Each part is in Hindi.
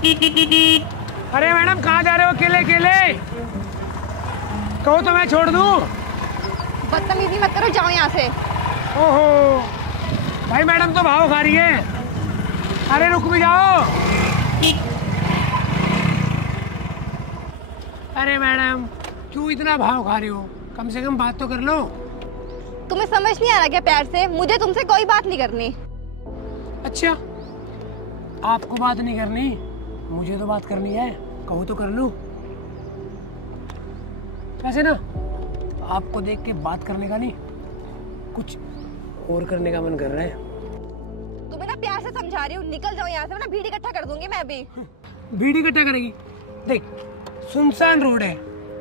अरे मैडम कहाँ जा रहे हो अकेले अकेले? कहो तो मैं छोड़ दूँ। बदतमीजी मत करो, जाओ यहाँ से। ओहो भाई मैडम तो भाव खा रही है। अरे रुक भी जाओ। अरे मैडम क्यों इतना भाव खा रही हो? कम से कम बात तो कर लो। तुम्हें समझ नहीं आ रहा क्या प्यार से? मुझे तुमसे कोई बात नहीं करनी। अच्छा आपको बात नहीं करनी, मुझे तो बात करनी है। कहो तो कर लूं। वैसे ना आपको देख के बात करने का नहीं, कुछ और करने का मन कर रहा है। तुम्हें ना प्यार से समझा रही हूँ, निकल जाओ यहाँ से वरना भीड़ इकट्ठा कर दूंगी मैं अभी। भीड़ इकट्ठा करेगी? देख सुनसान रोड है,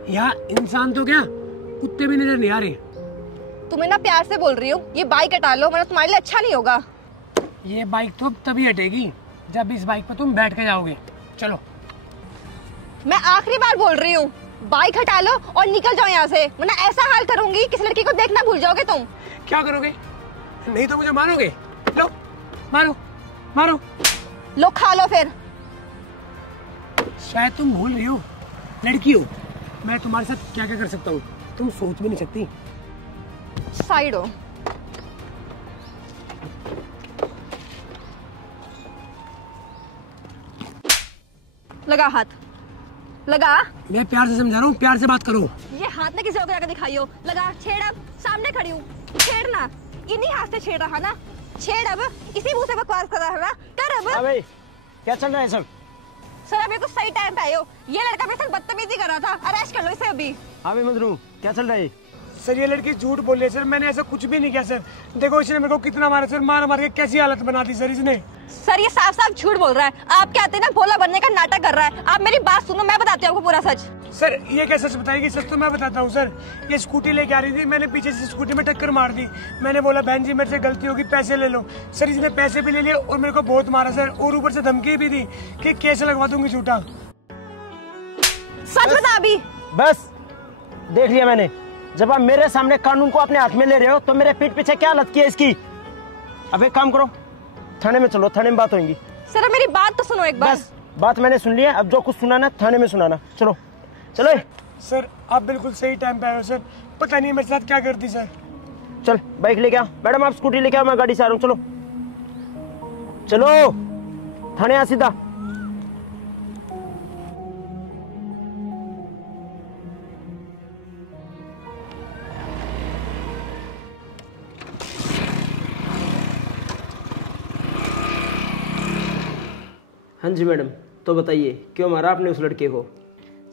यहाँ इंसान तो क्या कुत्ते भी नजर नहीं आ रहे। तुम्हें ना प्यार से बोल रही हूँ, ये बाइक हटा लो वरना तुम्हारे लिए अच्छा नहीं होगा। ये बाइक तो तभी हटेगी जब इस बाइक पर तुम बैठ के जाओगे। चलो। मैं आखिरी बार बोल रही हूँ, बाइक हटा लो और निकल जाओ यहाँ से, वरना ऐसा हाल करूंगी किसी लड़की को देखना भूल जाओगे तुम। क्या करोगे? नहीं तो मुझे मारोगे। लो मारो मारो। लो खा लो फिर। शायद तुम भूल रही हो, लड़की हो, मैं तुम्हारे साथ क्या क्या कर सकता हूँ तुम सोच भी नहीं सकती। साइड हो। लगा हाथ, लगा। मैं प्यार से समझा रहा हूँ, प्यार से बात करो। ये हाथ में किसी को जाकर दिखाइयो। लगा, छेड़ अब, सामने खड़ी हूँ, छेड़ना। इन्हीं हाथ से छेड़ रहा ना, छेड़ अब। इसी मुंह से बकवास कर रहा है ना, कर अब। अबे क्या चल रहा है सब? सर अभी कुछ सही टाइम पे आए हो। ये लड़का मेरे साथ बदतमीजी कर रहा था, अरेस्ट कर लो इसे अभी। हाँ मजनू क्या चल रहा है? सर ये लड़की झूठ बोल रही है सर, मैंने ऐसा कुछ भी नहीं किया सर। देखो इसने मेरे को कितना मारा सर, मार मार के कैसी हालत बना दी सर इसने। सर ये साफ साफ झूठ बोल रहा है। आप क्या आते ना भोला बनने का नाटक कर रहा है। आप मेरी बात सुनो, मैं बताती हूँ आपको पूरा सच। सर ये क्या सच बताएगी? सच तो मैं बताता हूँ सर। ये स्कूटी लेके आ रही थी, मैंने पीछे से स्कूटी में टक्कर मार दी। मैंने बोला बहन जी मेरे से गलती होगी, पैसे ले लो। सर इसने पैसे भी ले लिए और मेरे को बहुत मारा सर, और ऊपर से धमकी भी दी कि केस लगवा दूंगी झूठा। सच बता अभी। बस देख लिया मैंने। जब आप मेरे सामने कानून को अपने हाथ में ले रहे हो तो मेरे पीठ पीछे क्या हालत की है इसकी? अब एक काम करो, थाने में चलो, थाने में बात होगी। सर अब मेरी बात तो सुनो एक बार। बस बात मैंने सुन ली है, अब जो कुछ सुनाना थाने में सुनाना। चलो चलो। सर आप बिल्कुल सही टाइम पे आए हो सर, पता नहीं मेरे साथ क्या करती सर। चल बाइक लेके आओ। मैडम आप स्कूटी लेके आओ, मैं गाड़ी से आ रहा हूँ। चलो चलो थाने आ सीधा। हाँ जी मैडम, तो बताइए क्यों मारा आपने उस लड़के को?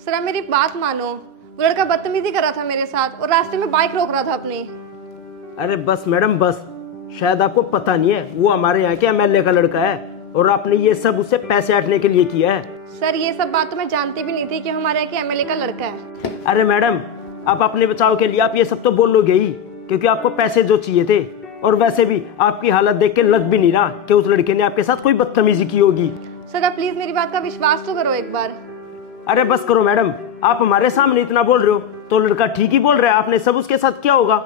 सर आप मेरी बात मानो, वो लड़का बदतमीजी कर रहा था मेरे साथ और रास्ते में बाइक रोक रहा था अपनी। अरे बस मैडम बस, शायद आपको पता नहीं है वो हमारे यहाँ के एमएलए का लड़का है और आपने ये सब उससे पैसे हटने के लिए किया है। सर ये सब बात तो मैं जानती भी नहीं थी कि हमारे यहाँ के एमएलए का लड़का है। अरे मैडम आप अपने बचाव के लिए आप ये सब तो बोलोगे ही, क्योंकि आपको पैसे जो चाहिए थे, और वैसे भी आपकी हालत देख के लग भी नहीं रहा कि उस लड़के ने आपके साथ कोई बदतमीजी की होगी। सर आप प्लीज मेरी बात का विश्वास तो करो एक बार। अरे बस करो मैडम, आप हमारे सामने इतना बोल रहे हो तो लड़का ठीक ही बोल रहा है, आपने सब उसके साथ किया होगा।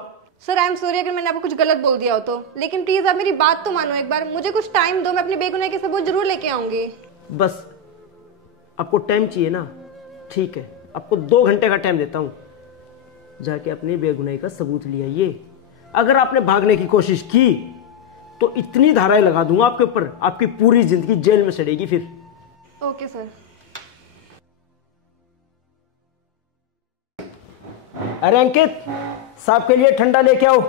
सर आई एम सॉरी अगर मैंने आपको कुछ गलत बोल दिया हो तो, लेकिन प्लीज आप मेरी बात तो मानो एक बार। मुझे कुछ टाइम दो, मैं अपने बेगुनाही के सबूत जरूर लेके आऊंगी। बस आपको टाइम चाहिए ना, ठीक है, आपको 2 घंटे का टाइम देता हूँ, जाके अपनी बेगुनाही का सबूत ले आइए। अगर आपने भागने की कोशिश की तो इतनी धाराएं लगा दूंगा आपके ऊपर, आपकी पूरी जिंदगी जेल में सड़ेगी फिर। Okay sir. अरे अंकित साहब के लिए ठंडा लेके आओ।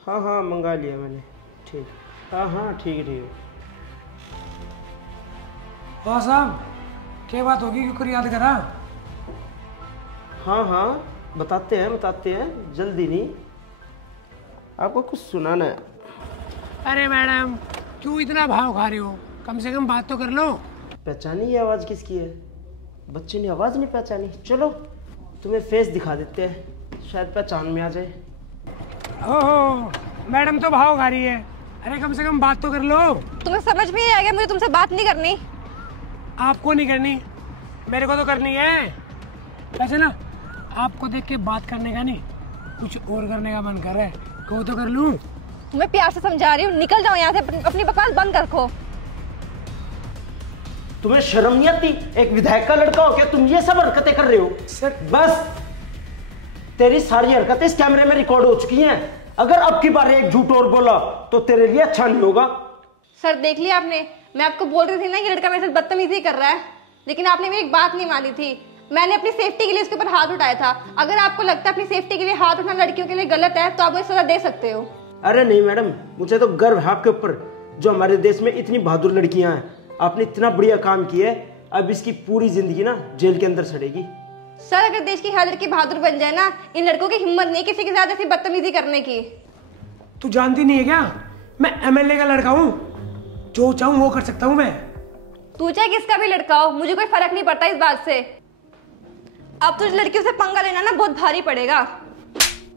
हाँ हाँ मंगा लिया मैंने, ठीक। हाँ हाँ ठीक है ठीक है। हाँ साहब क्या बात होगी, क्यों कर याद करा? हाँ हाँ बताते हैं, जल्दी नहीं, आपको कुछ सुनाना है। अरे मैडम क्यों इतना भाव खा रहे हो, कम से कम बात तो कर लो। पहचानी ये आवाज किसकी है? बच्चे ने आवाज नहीं पहचानी। चलो तुम्हें फेस दिखा देते हैं, शायद पहचान में आ जाए। ओहो मैडम तो भाव खा रही है, अरे कम से कम बात तो कर लो। तुम्हें समझ में नहीं आएगा, मुझे तुमसे बात नहीं करनी। आपको नहीं करनी, मेरे को तो करनी है। वैसे ना आपको देख के बात करने का नहीं, कुछ और करने का मन कर रहा है, कहो तो कर लूं। तुम्हें प्यार से समझा रही हूँ, निकल जाओ यहाँ से, अपनी बकवास बंद रखो। तुम्हें शर्म नहीं आती? एक विधायक का लड़का हो क्या तुम ये सब हरकतें कर रहे हो? सर बस, तेरी सारी हरकतें इस कैमरे में रिकॉर्ड हो चुकी हैं। अगर अब की बार एक झूठ और बोला तो तेरे लिए अच्छा नहीं होगा। सर देख लिया आपने, मैं आपको बोल रही थी ना ये लड़का मेरे साथ बदतमीजी कर रहा है, लेकिन आपने मेरी एक बात नहीं मानी थी। मैंने अपनी सेफ्टी के लिए उसके ऊपर हाथ उठाया था। अगर आपको लगता है अपनी सेफ्टी के लिए हाथ उठाना लड़कियों के लिए गलत है तो आप मुझे सजा दे सकते हो। अरे नहीं मैडम, मुझे तो गर्व है आपके ऊपर, जो हमारे देश में इतनी बहादुर लड़कियां हैं। आपने इतना बढ़िया काम किया है, अब इसकी पूरी जिंदगी ना जेल के अंदर सड़ेगी। सर अगर देश की हर लड़की बहादुर बन जाए ना, इन लड़कों की हिम्मत नहीं किसी के साथ ऐसी बदतमीजी करने की। तू जानती नहीं है क्या, मैं एमएलए का लड़का हूँ, जो चाहूँ वो कर सकता हूँ मैं। तू चाहे किसका भी लड़का हो, मुझे कोई फर्क नहीं पड़ता इस बात से। अब तुझे लड़कियों से पंगा लेना ना बहुत भारी पड़ेगा,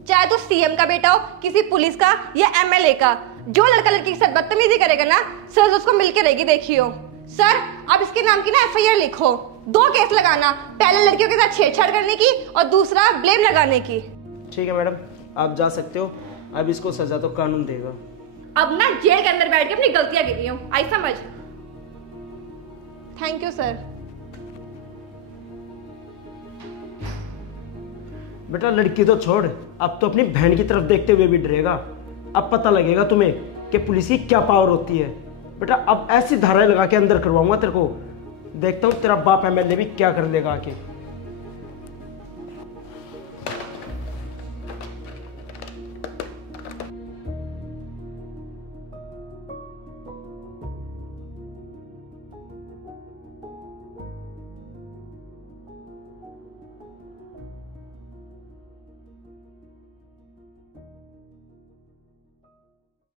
चाहे तू सीएम का बेटा हो, किसी पुलिस का या एमएलए का। जो लड़का लड़की के साथ बदतमीजी करेगा ना, सर उसको मिलके रहेगी, देखियो। सर आप इसके नाम की ना एफआईआर लिखो, 2 केस लगाना, पहले लड़कियों के साथ छेड़छाड़ करने की और दूसरा ब्लेम लगाने की। ठीक है मैडम, आप जा सकते हो। अब इसको सजा तो कानून देगा। अब ना जेल के अंदर बैठ के अपनी गलतियां गिनी हो, आई समझ। Thank you sir. बेटा लड़की तो छोड़, अब तो अपनी बहन की तरफ देखते हुए भी डरेगा। अब पता लगेगा तुम्हें कि पुलिस की क्या पावर होती है। बेटा अब ऐसी धाराएं लगा के अंदर करवाऊंगा तेरे को, देखता हूँ तेरा बाप एमएलए भी क्या कर लेगा आके।